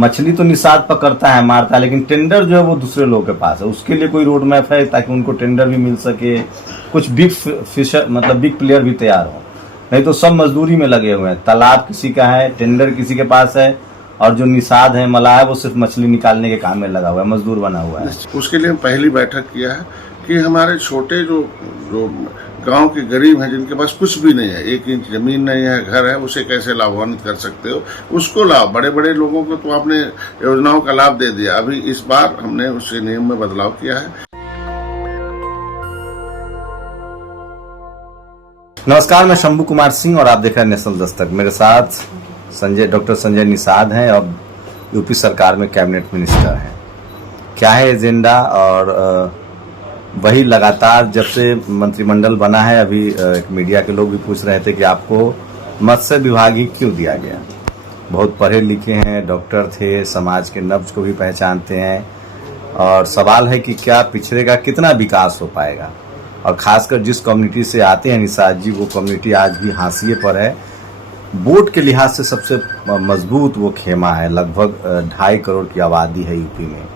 मछली तो निषाद पकड़ता है, मारता है, लेकिन टेंडर जो है वो दूसरे लोगों के पास है। उसके लिए कोई रोड मैप है ताकि उनको टेंडर भी मिल सके, कुछ बिग फिशर मतलब बिग प्लेयर भी तैयार हो? नहीं तो सब मजदूरी में लगे हुए हैं। तालाब किसी का है, टेंडर किसी के पास है, और जो निषाद है, मलाह है, वो सिर्फ मछली निकालने के काम में लगा हुआ है, मजदूर बना हुआ है। उसके लिए हम पहली बैठक किया है कि हमारे छोटे जो गांव के गरीब हैं, जिनके पास कुछ भी नहीं है, 1 इंच जमीन नहीं है, घर है, उसे कैसे लाभान्वित कर सकते हो, उसको लाभ। बड़े बड़े लोगों को तो आपने योजनाओं का लाभ दे दिया। अभी इस बार हमने उसके नियम में बदलाव किया है। नमस्कार, मैं शंभू कुमार सिंह और आप देख रहे हैं नेशनल दस्तक। मेरे साथ डॉक्टर संजय निषाद हैं और यूपी सरकार में कैबिनेट मिनिस्टर हैं। क्या है एजेंडा? और वही लगातार जब से मंत्रिमंडल बना है, अभी एक मीडिया के लोग भी पूछ रहे थे कि आपको मत्स्य विभाग ही क्यों दिया गया। बहुत पढ़े लिखे हैं, डॉक्टर थे, समाज के नब्ज को भी पहचानते हैं, और सवाल है कि क्या पिछड़े का कितना विकास हो पाएगा। और खासकर जिस कम्युनिटी से आते हैं निषाद जी, वो कम्युनिटी आज भी हाशिए पर है। वोट के लिहाज से सबसे मजबूत वो खेमा है, लगभग 2.5 करोड़ की आबादी है यूपी में।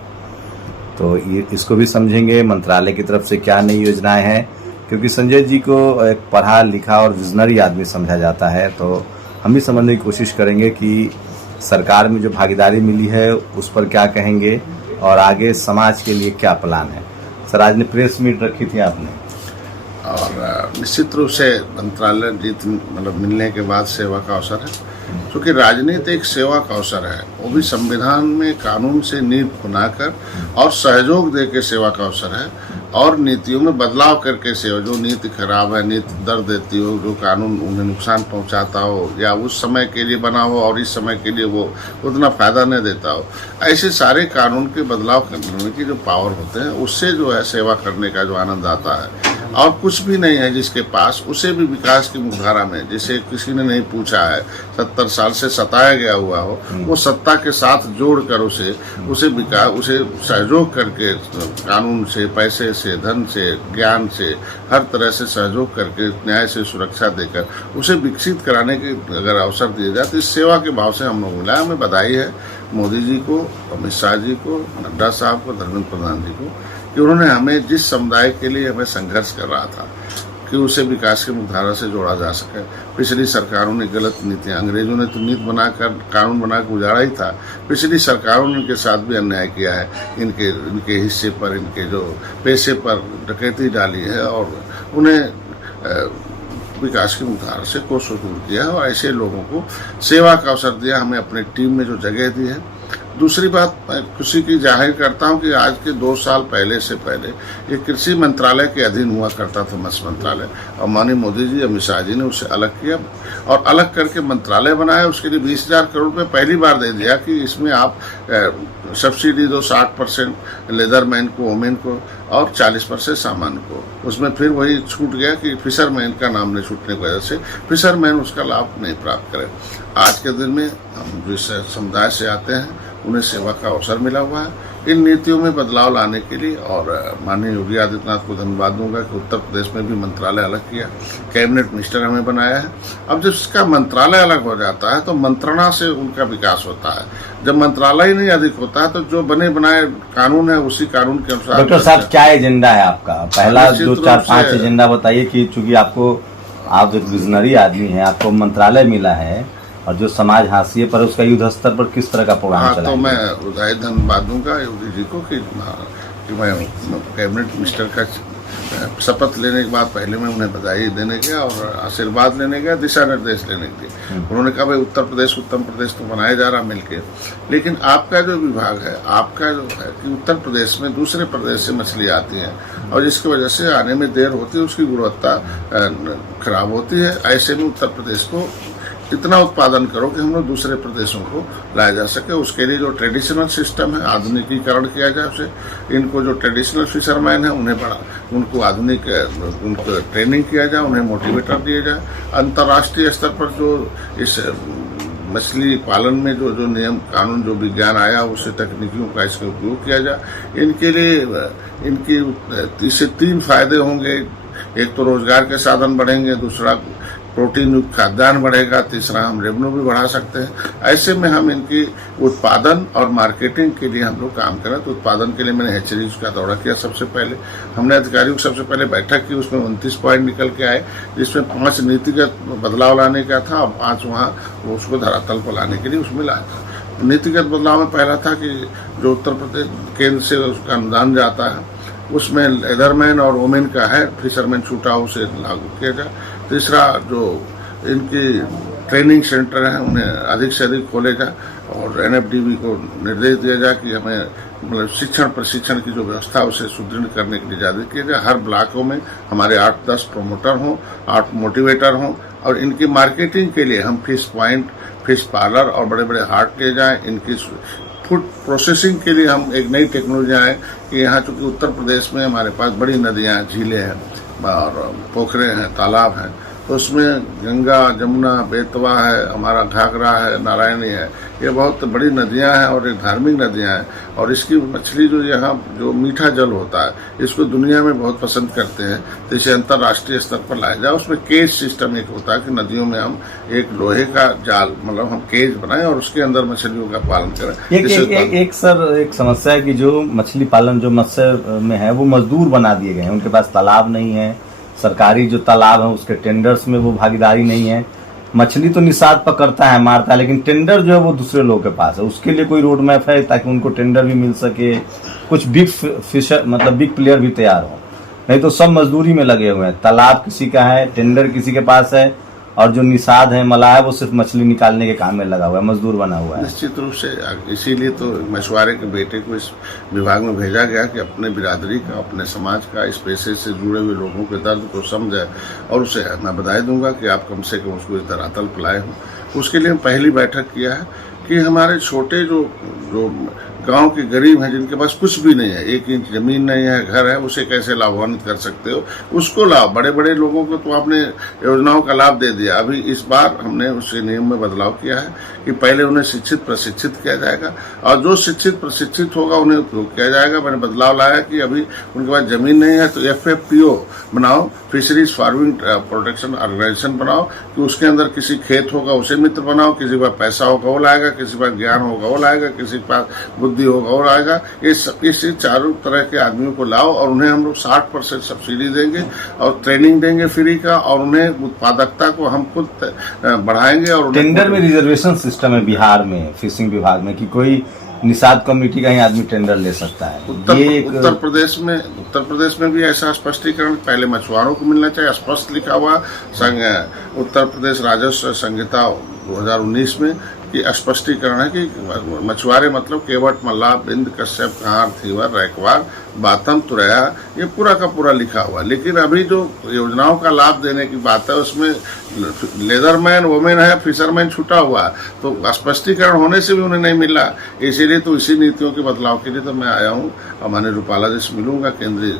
तो इसको भी समझेंगे मंत्रालय की तरफ से क्या नई योजनाएं हैं, क्योंकि संजय जी को एक पढ़ा लिखा और विजनरी आदमी समझा जाता है। तो हम भी समझने की कोशिश करेंगे कि सरकार में जो भागीदारी मिली है उस पर क्या कहेंगे, और आगे समाज के लिए क्या प्लान है। सर, आज ने प्रेस मीट रखी थी आपने, और निश्चित रूप से मंत्रालय जीत मतलब मिलने के बाद सेवा का अवसर है, क्योंकि राजनीति एक सेवा का अवसर है। वो भी संविधान में कानून से नींव बनाकर और सहयोग दे के सेवा का अवसर है, और नीतियों में बदलाव करके सेवा। जो नीति खराब है, नीति दर्द देती हो, जो कानून उन्हें नुकसान पहुंचाता हो, या उस समय के लिए बना हो और इस समय के लिए वो उतना फायदा नहीं देता हो, ऐसे सारे कानून के बदलाव करने की जो पावर होते हैं, उससे जो है सेवा करने का जो आनंद आता है। और कुछ भी नहीं है जिसके पास, उसे भी विकास की मुखधारा में, जिसे किसी ने नहीं पूछा है, 70 साल से सताया गया हुआ हो, वो सत्ता के साथ जोड़कर उसे विकास, उसे सहयोग करके, कानून से, पैसे से, धन से, ज्ञान से, हर तरह से सहयोग करके, न्याय से सुरक्षा देकर उसे विकसित कराने के अगर अवसर दिए जाए, तो इस सेवा के भाव से हम लोग मिला। हमें बधाई है मोदी जी को, अमित शाह जी को, नड्डा साहब को, धर्मेंद्र प्रधान जी को, कि उन्होंने हमें जिस समुदाय के लिए हमें संघर्ष कर रहा था कि उसे विकास की मुखधारा से जोड़ा जा सके। पिछली सरकारों ने गलत नीतियां, अंग्रेजों ने तो नीति बनाकर, कानून बनाकर गुजारा ही था। पिछली सरकारों ने इनके साथ भी अन्याय किया है, इनके हिस्से पर, इनके जो पैसे पर डकैती डाली है, और उन्हें विकास की मुखधारा से कोसों दूर किया है, और ऐसे लोगों को सेवा का अवसर दिया। हमें अपने टीम में जो जगह दी है। दूसरी बात, मैं खुशी की जाहिर करता हूं कि आज के 2 साल पहले से पहले ये कृषि मंत्रालय के अधीन हुआ करता था, मत्स्य मंत्रालय, और माननीय मोदी जी, अमित शाह जी ने उसे अलग किया और अलग करके मंत्रालय बनाया। उसके लिए 20,000 करोड़ रुपये पहली बार दे दिया कि इसमें आप सब्सिडी दो 60% लेदरमैन को, वोमेन को, और 40% सामान को। उसमें फिर वही छूट गया कि फिशरमैन का नाम नहीं छूटने की वजह से फिशरमैन उसका लाभ नहीं प्राप्त करे। आज के दिन में हम जिस समुदाय से आते हैं उन्हें सेवा का अवसर मिला हुआ है। इन नीतियों में बदलाव लाने के लिए और माननीय योगी आदित्यनाथ को धन्यवाद दूंगा कि उत्तर प्रदेश में भी मंत्रालय अलग किया, कैबिनेट मिनिस्टर हमें बनाया है। अब जब इसका मंत्रालय अलग हो जाता है तो मंत्रणा से उनका विकास होता है। जब मंत्रालय ही नहीं अधिक होता है तो जो बने बनाए कानून है उसी कानून के अनुसार। डॉक्टर साहब, क्या एजेंडा है आपका? पहला जो 4-5 एजेंडा बताइए, कि चूंकि आप एक विजनरी आदमी हैं, आपको मंत्रालय मिला है, और जो समाज हाशिए पर उसका युद्ध स्तर पर किस तरह का प्रोग्राम चला? तो मैं उदाय धन्यवाद दूंगा योगी जी को कि मैं कैबिनेट मिनिस्टर का शपथ लेने के बाद पहले मैं उन्हें बधाई देने गया और आशीर्वाद लेने गया, दिशा निर्देश लेने के लिए। उन्होंने कहा भाई उत्तर प्रदेश तो बनाया जा रहा मिलके, लेकिन आपका जो विभाग है, आपका जो है कि उत्तर प्रदेश में दूसरे प्रदेश से मछली आती है, और जिसकी वजह से आने में देर होती है, उसकी गुणवत्ता खराब होती है। ऐसे में उत्तर प्रदेश को इतना उत्पादन करो कि हम लोग दूसरे प्रदेशों को लाया जा सके। उसके लिए जो ट्रेडिशनल सिस्टम है, आधुनिकीकरण किया जाए उसे। इनको जो ट्रेडिशनल फिशरमैन है उनको आधुनिक उनको ट्रेनिंग किया जाए, उन्हें मोटिवेटर दिए जाए। अंतर्राष्ट्रीय स्तर पर जो इस मछली पालन में जो नियम कानून जो विज्ञान आया, उससे तकनीकियों का इसका उपयोग किया जाए। इनके लिए इससे 3 फायदे होंगे। एक तो रोजगार के साधन बढ़ेंगे, दूसरा प्रोटीन युक्त खाद्यान्न बढ़ेगा, तीसरा हम रेवेन्यू भी बढ़ा सकते हैं। ऐसे में हम इनकी उत्पादन और मार्केटिंग के लिए हम लोग काम करें। तो उत्पादन के लिए मैंने हैचरीज का दौरा किया। सबसे पहले हमने अधिकारियों की सबसे पहले बैठक की, उसमें 29 पॉइंट निकल के आए, जिसमें 5 नीतिगत बदलाव लाने का था और 5 वहाँ उसको धरातल पर लाने के लिए उसमें लाया था। नीतिगत बदलाव में पहला था कि जो उत्तर प्रदेश केंद्र से उसका अनुदान जाता है उसमें लेदरमैन और वोमेन का है, फिशरमैन छूटा उसे लागू किया जाए। तीसरा, जो इनकी ट्रेनिंग सेंटर है उन्हें अधिक से अधिक खोले जाए और एनएफडीबी को निर्देश दिया जाए कि हमें मतलब शिक्षण प्रशिक्षण की जो व्यवस्था है उसे सुदृढ़ करने के लिए ज़्यादा किया जाए। हर ब्लॉकों में हमारे 8-10 प्रोमोटर हों, 8 मोटिवेटर हों और इनकी मार्केटिंग के लिए हम फिश पॉइंट, फिश पार्लर और बड़े बड़े हाट ले जाएं। इनकी फूड प्रोसेसिंग के लिए हम एक नई टेक्नोलॉजी आए कि यहाँ चूँकि उत्तर प्रदेश में हमारे पास बड़ी नदियाँ, झीलें हैं और पोखरे हैं, तालाब हैं, तो उसमें गंगा, जमुना, बेतवा है, हमारा घाघरा है, नारायणी है, ये बहुत बड़ी नदियां हैं और एक धार्मिक नदियां हैं। और इसकी मछली जो यहाँ जो मीठा जल होता है इसको दुनिया में बहुत पसंद करते हैं, तो इसे अंतर्राष्ट्रीय स्तर पर लाया जाए। उसमें केज सिस्टम एक होता है कि नदियों में हम एक लोहे का जाल, मतलब हम केज बनाएं और उसके अंदर मछलियों का पालन करें। एक समस्या है कि जो मछली पालन जो मत्स्य में है वो मजदूर बना दिए गए हैं, उनके पास तालाब नहीं है, सरकारी जो तालाब है उसके टेंडर्स में वो भागीदारी नहीं है। मछली तो निषाद पकड़ता है, मारता है, लेकिन टेंडर जो है वो दूसरे लोगों के पास है। उसके लिए कोई रोड मैप है ताकि उनको टेंडर भी मिल सके, कुछ बिग फिशर मतलब बिग प्लेयर भी तैयार हो, नहीं तो सब मजदूरी में लगे हुए हैं। तालाब किसी का है, टेंडर किसी के पास है और जो निषाद है, मलाह है, वो सिर्फ मछली निकालने के काम में लगा हुआ है, मजदूर बना हुआ है। निश्चित रूप से इसीलिए तो मछुआरे के बेटे को इस विभाग में भेजा गया कि अपने बिरादरी का, अपने समाज का, इस पेशे से जुड़े हुए लोगों के दर्द को समझे और उसे मैं बधाई दूंगा कि आप कम से कम उसको इस धरातल पर लाए हों। उसके लिए पहली बैठक किया है कि हमारे छोटे जो गांव के गरीब हैं जिनके पास कुछ भी नहीं है, 1 इंच जमीन नहीं है, घर है, उसे कैसे लाभान्वित कर सकते हो, उसको लाभ। बड़े बड़े लोगों को तो आपने योजनाओं का लाभ दे दिया। अभी इस बार हमने उसके नियम में बदलाव किया है कि पहले उन्हें शिक्षित प्रशिक्षित किया जाएगा और जो शिक्षित प्रशिक्षित होगा उन्हें उपयोग किया जाएगा। मैंने बदलाव लाया कि अभी उनके पास जमीन नहीं है तो FFPO बनाओ, फिशरीज फार्मिंग प्रोटेक्शन ऑर्गेनाइजेशन बनाओ, कि उसके अंदर किसी खेत होगा उसे मित्र बनाओ, किसी के पास पैसा होगा वो लाएगा, किसी के पास ज्ञान होगा वो लाएगा, किसी के पास बुद्धि होगा और आएगा। इस चारों तरह के आदमियों को लाओ और उन्हें हम लोग 60% सब्सिडी देंगे और ट्रेनिंग देंगे फ्री का और उन्हें उत्पादकता को हम खुद बढ़ाएंगे। और टेंडर में रिजर्वेशन सिस्टम है बिहार में फिशिंग विभाग में कि कोई निषाद कमेटी का ही आदमी टेंडर ले सकता है। उत्तर प्रदेश में भी ऐसा स्पष्टीकरण पहले मछुआरों को मिलना चाहिए, स्पष्ट लिखा हुआ उत्तर प्रदेश राजस्व संहिता 2019 में कि स्पष्टीकरण है कि मछुआरे मतलब केवट, मल्लाह, बिंद, कश्यप, कहार, थीवर, रैकवार, बातम, तुरैया, ये पूरा का पूरा लिखा हुआ। लेकिन अभी जो योजनाओं का लाभ देने की बात है उसमें लेदरमैन, वोमेन है, फिशरमैन छूटा हुआ है, तो स्पष्टीकरण होने से भी उन्हें नहीं मिला। इसीलिए तो इसी नीतियों के बदलाव के लिए तो मैं आया हूँ। माननीय रूपाला जी से मिलूंगा, केंद्रीय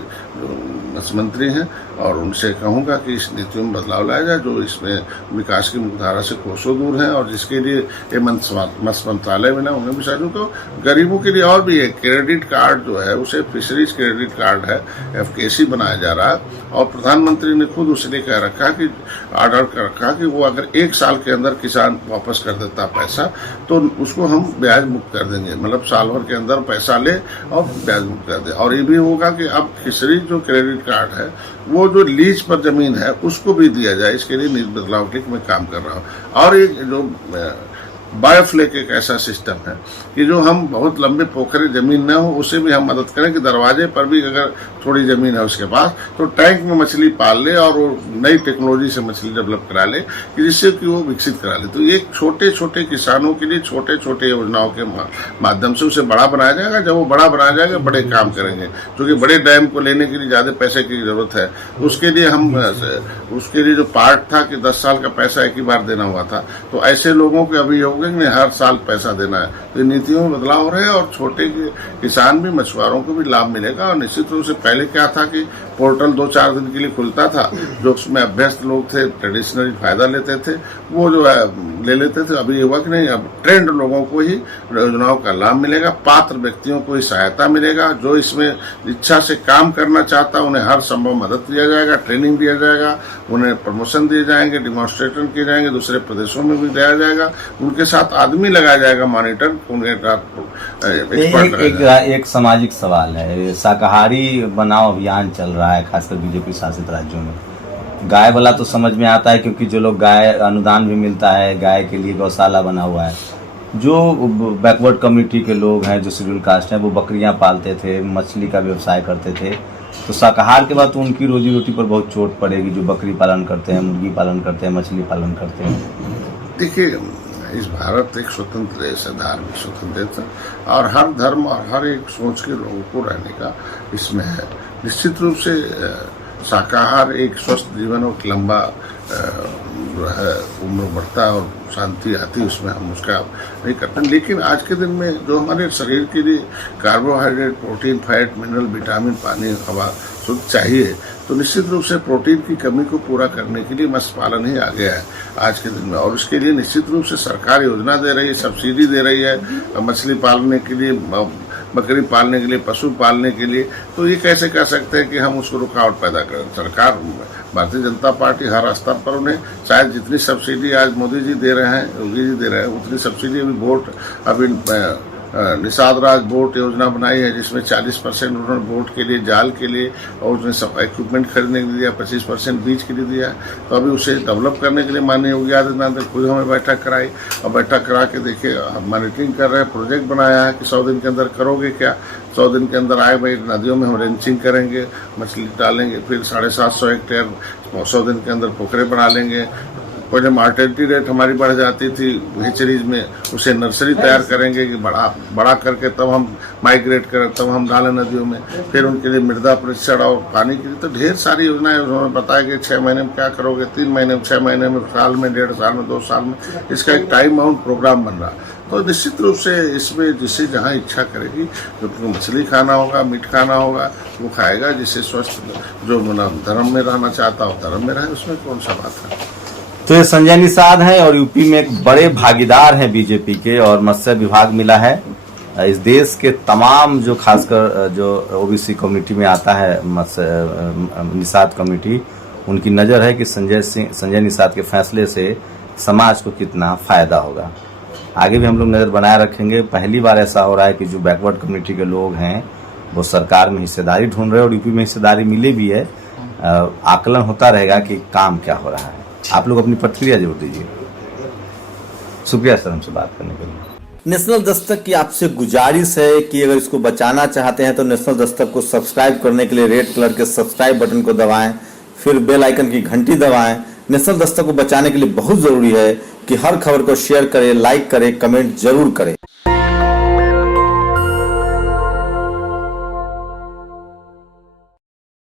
मत्स्य मंत्री हैं, और उनसे कहूंगा कि इस नीतियों में बदलाव लाया जाए जो इसमें विकास की मुख्यधारा से कोसों दूर है और जिसके लिए ये मत्स्य मंत्रालय में ना उन्हें भी साझू तो गरीबों के लिए और भी एक क्रेडिट कार्ड जो है उसे फिशरीज क्रेडिट कार्ड है, FKC बनाया जा रहा है। और प्रधानमंत्री ने खुद उसने कह रखा कि ऑर्डर कर रखा कि वो अगर 1 साल के अंदर किसान वापस कर देता पैसा तो उसको हम ब्याज मुक्त कर देंगे, मतलब साल भर के अंदर पैसा ले और ब्याज मुक्त कर दे। और ये भी होगा कि अब फिशरीज जो क्रेडिट कार्ड है वो जो लीज पर जमीन है उसको भी दिया जाए। इसके लिए नीति बदलाव के लिए मैं काम कर रहा हूँ। और एक जो बायोफ्लेक एक ऐसा सिस्टम है कि जो हम बहुत लंबे पोखरे जमीन न हो उसे भी हम मदद करें कि दरवाजे पर भी अगर थोड़ी जमीन है उसके पास तो टैंक में मछली पाल ले और वो नई टेक्नोलॉजी से मछली डेवलप करा ले कि जिससे कि वो विकसित करा ले। तो ये छोटे छोटे किसानों के लिए छोटे छोटे योजनाओं के माध्यम से उसे बड़ा बनाया जाएगा। जब वो बड़ा बनाया जाएगा बड़े काम करेंगे, क्योंकि बड़े डैम को लेने के लिए ज्यादा पैसे की जरूरत है। उसके लिए हम उसके लिए जो पार्ट था कि 10 साल का पैसा एक ही बार देना हुआ था, तो ऐसे लोगों के अभी होगा कि हर साल पैसा देना है। तो नीतियों में बदलाव हो रहे हैं और छोटे किसान भी, मछुआरों को भी लाभ मिलेगा। और निश्चित रूप से पहले क्या था कि पोर्टल 2-4 दिन के लिए खुलता था, जो उसमें अभ्यस्त लोग थे ट्रेडिशनली फायदा लेते थे, वो जो है ले लेते थे, अभी युवक नहीं, अब ट्रेंड लोगों को ही योजनाओं का लाभ मिलेगा, पात्र व्यक्तियों को ही सहायता मिलेगा, जो इसमें इच्छा से काम करना चाहता है उन्हें हर संभव मदद दिया जाएगा, ट्रेनिंग दिया जाएगा, उन्हें प्रमोशन दिए जाएंगे, डिमॉन्स्ट्रेशन किए जाएंगे, दूसरे प्रदेशों में भी दिया जाएगा, उनके साथ आदमी लगाया जाएगा मॉनिटर, उन्हें एक सामाजिक सवाल है, शाकाहारी बनाओ अभियान चल रहा है खासकर बीजेपी शासित राज्यों में। गाय वाला तो समझ में आता है क्योंकि जो लोग गाय अनुदान भी मिलता है, गाय के लिए गौशाला बना हुआ है। जो बैकवर्ड कम्युनिटी के लोग हैं, जो शेड्यूल कास्ट हैं, वो बकरियां पालते थे, मछली का व्यवसाय करते थे, तो शाकाहार के बाद तो उनकी रोजी रोटी पर बहुत चोट पड़ेगी, जो बकरी पालन करते हैं, मुर्गी पालन करते हैं, मछली पालन करते हैं। देखिए, इस भारत एक स्वतंत्र देश है, धार्मिक स्वतंत्र देश है, और हर धर्म और हर एक सोच के लोगों को रहने का इसमें है। निश्चित रूप से शाकाहार एक स्वस्थ जीवन और लंबा जो है उम्र बढ़ता है और शांति आती है, उसमें हम उसका नहीं करते। लेकिन आज के दिन में जो हमारे शरीर के लिए carbohydrate, protein, fat, mineral, vitamin, पानी, हवा शुद्ध चाहिए, तो निश्चित रूप से प्रोटीन की कमी को पूरा करने के लिए मत्स्य पालन ही आ गया है आज के दिन में, और उसके लिए निश्चित रूप से सरकार योजना दे रही है, सब्सिडी दे रही है मछली पालने के लिए, बकरी पालने के लिए, पशु पालने के लिए। तो ये कैसे कह सकते हैं कि हम उसको रुकावट पैदा करें? सरकार, भारतीय जनता पार्टी हर स्तर पर उन्हें शायद जितनी सब्सिडी आज मोदी जी दे रहे हैं, योगी जी दे रहे हैं, उतनी सब्सिडी अभी निषाद राज बोट योजना बनाई है, जिसमें 40% उन्होंने बोट के लिए, जाल के लिए और उसने इक्विपमेंट खरीदने के लिए दिया, 25% बीज के लिए दिया। तो अभी उसे डेवलप करने के लिए माननीय योगी आदित्यनाथ ने खुद हमें बैठक कराई, और बैठक करा के देखिए मॉनिटरिंग कर रहे हैं, प्रोजेक्ट बनाया है कि 100 दिन के अंदर करोगे क्या, 100 दिन के अंदर आए भाई नदियों में हम रेंचिंग करेंगे, मछली डालेंगे, फिर 750 हेक्टेयर 100 दिन के अंदर पोखरे बना लेंगे। पहले मार्टेलिटी रेट हमारी बढ़ जाती थी हेचरीज में, उसे नर्सरी तैयार करेंगे कि बड़ा करके तब हम माइग्रेट करें, तब हम डालें नदियों में, फिर उनके लिए मृदा परीक्षण और पानी के लिए। तो ढेर सारी योजनाएं उन्होंने बताया कि 6 महीने में क्या करोगे, 3 महीने में, 6 महीने में, साल में, 1.5 साल में, 2 साल में, इसका एक टाइम बाउंड प्रोग्राम बन रहा। तो निश्चित रूप से इसमें जिसे जहाँ इच्छा करेगी, जो मछली खाना होगा, मीट खाना होगा, वो खाएगा। जिसे स्वस्थ जो धर्म में रहना चाहता हो धर्म में रहे, उसमें कौन सा बात है। तो ये संजय निषाद हैं और यूपी में एक बड़े भागीदार हैं बीजेपी के, और मत्स्य विभाग मिला है इस देश के तमाम जो खासकर जो ओबीसी कम्युनिटी में आता है, मत्स्य निषाद कम्युनिटी, उनकी नज़र है कि संजय निषाद के फैसले से समाज को कितना फायदा होगा। आगे भी हम लोग नज़र बनाए रखेंगे। पहली बार ऐसा हो रहा है कि जो बैकवर्ड कम्युनिटी के लोग हैं वो सरकार में हिस्सेदारी ढूंढ रहे हैं, और यूपी में हिस्सेदारी मिली भी है। आकलन होता रहेगा कि काम क्या हो रहा है। आप लोग अपनी प्रतिक्रिया जरूर दीजिए। शुक्रिया सर हमसे बात करने के लिए। नेशनल दस्तक की आपसे गुजारिश है कि अगर इसको बचाना चाहते हैं तो नेशनल दस्तक को सब्सक्राइब करने के लिए रेड कलर के सब्सक्राइब बटन को दबाएं, फिर बेल आइकन की घंटी दबाएं। नेशनल दस्तक को बचाने के लिए बहुत जरूरी है कि हर खबर को शेयर करें, लाइक करें, कमेंट जरूर करें।